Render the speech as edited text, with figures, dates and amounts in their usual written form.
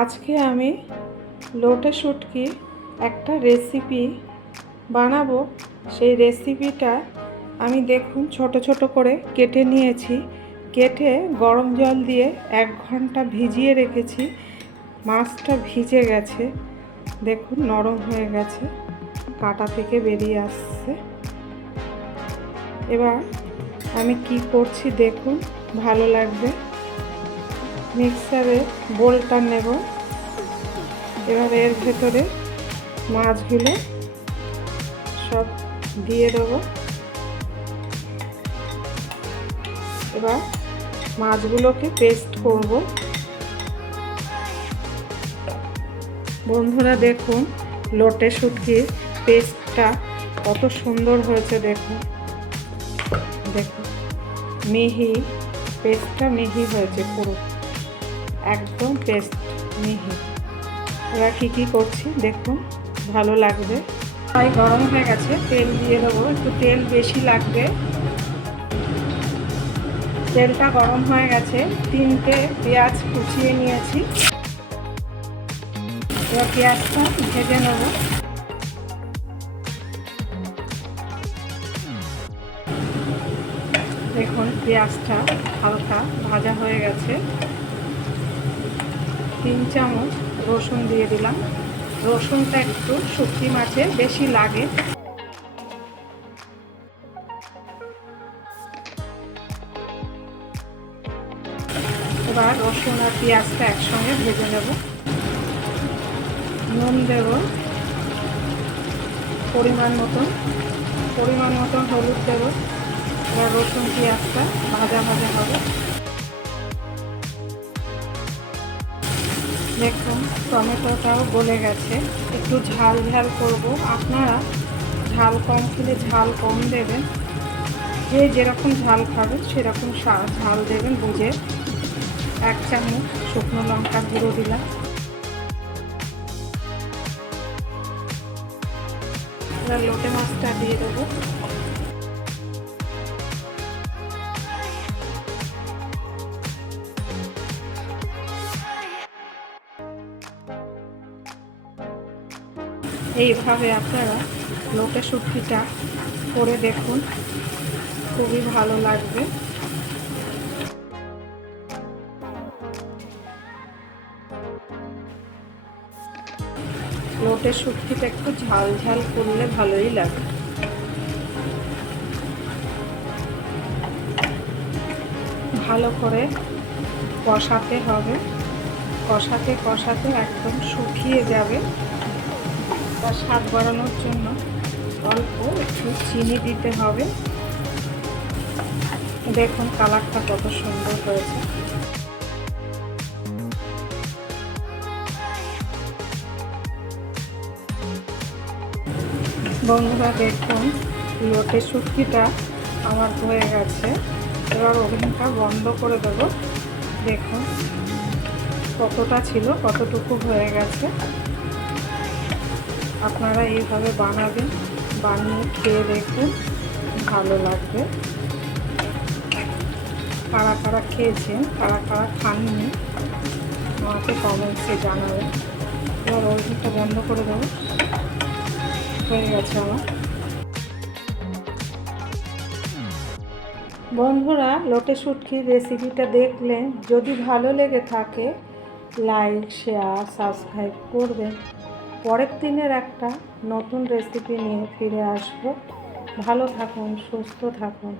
আজকে আমি লোটে শুটকি একটা রেসিপি বানাবো। সেই রেসিপিটা আমি দেখুন ছোট ছোট করে কেটে নিয়েছি। কেটে গরম জল দিয়ে 1 ঘন্টা ভিজিয়ে রেখেছি। মাছটা ভিজে গেছে, দেখুন নরম হয়ে গেছে, কাটা থেকে বেরিয়ে আসছে। এবার আমি কি করছি দেখুন, ভালো লাগবে। মিক্সারে বোলটা নেব। এবার এর ভেতরে মাছগুলো সব দিয়ে দেবো। এবার মাছগুলোকে পেস্ট করব। বন্ধুরা দেখুন লোটে শুটকির পেস্টটা কত সুন্দর হয়েছে। দেখুন দেখুন মিহি, পেস্টটা মিহি হয়েছে, পুরো একদম পেস্ট মিহি। এবার কী করছি দেখুন, ভালো লাগবে। তাই গরম হয়ে গেছে, তেল দিয়ে দেবো। একটু তেল বেশি লাগবে। তেলটা গরম হয়ে গেছে, 3টে পেঁয়াজ কুচিয়ে নিয়েছি। এবার পেঁয়াজটা ভেজে নেব। দেখুন পেঁয়াজটা হালকা ভাজা হয়ে গেছে। 3 চামচ রসুন দিয়ে দিলাম। রসুনটা একটু শুটকি মাছে বেশি লাগে। এবার রসুন আর পেঁয়াজটা একসঙ্গে ভেজে নেব। নুন দেব পরিমাণ মতন, হলুদ দেব। এবার রসুন পেঁয়াজটা ভাজা ভাজা হবে। দেখুন টমেটোটাও গলে গেছে। একটু ঝাল ঝাল করব। আপনারা ঝাল কম খেলে ঝাল কম দেবেন। যে যেরকম ঝাল খাবে সেরকম ঝাল দেবেন বুঝে। 1 চামচ শুকনো লঙ্কা গুঁড়ো দিলাম। এবার লোটে মাছটা দিয়ে দেবো। এইভাবে আপনারা লোটে শুটকিটা করে দেখুন, খুবই ভালো লাগবে। লোটে শুটকিটা একটু ঝাল ঝাল করলে ভালোই লাগে। ভালো করে কষাতে হবে। কষাতে কষাতে একদম শুকিয়ে যাবে। তার স্বাদ বাড়ানোর জন্য অল্প একটু চিনি দিতে হবে। দেখুন কালারটা কত সুন্দর হয়েছে। বন্ধুরা দেখুন লোটে শুটকিটা আমার হয়ে গেছে। এবার ওভেনটা বন্ধ করে দেব। দেখুন কতটা ছিল, কতটুকু হয়ে গেছে। আপনারা এইভাবে বানাবেন, বানিয়ে খেয়ে দেখুন, ভালো লাগবে। কারা কারা খেয়েছেন, কারা কারা খাননি, আমাকে কমেন্টসে জানাবেন। এবার ওভেনটা বন্ধ করে দেবো। হয়ে গেছে আমার। বন্ধুরা লোটে শুটকির রেসিপিটা দেখলেন, যদি ভালো লেগে থাকে লাইক, শেয়ার, সাবস্ক্রাইব করবেন। পরের দিনের একটা নতুন রেসিপি নিয়ে ফিরে আসবো। ভালো থাকুন, সুস্থ থাকুন।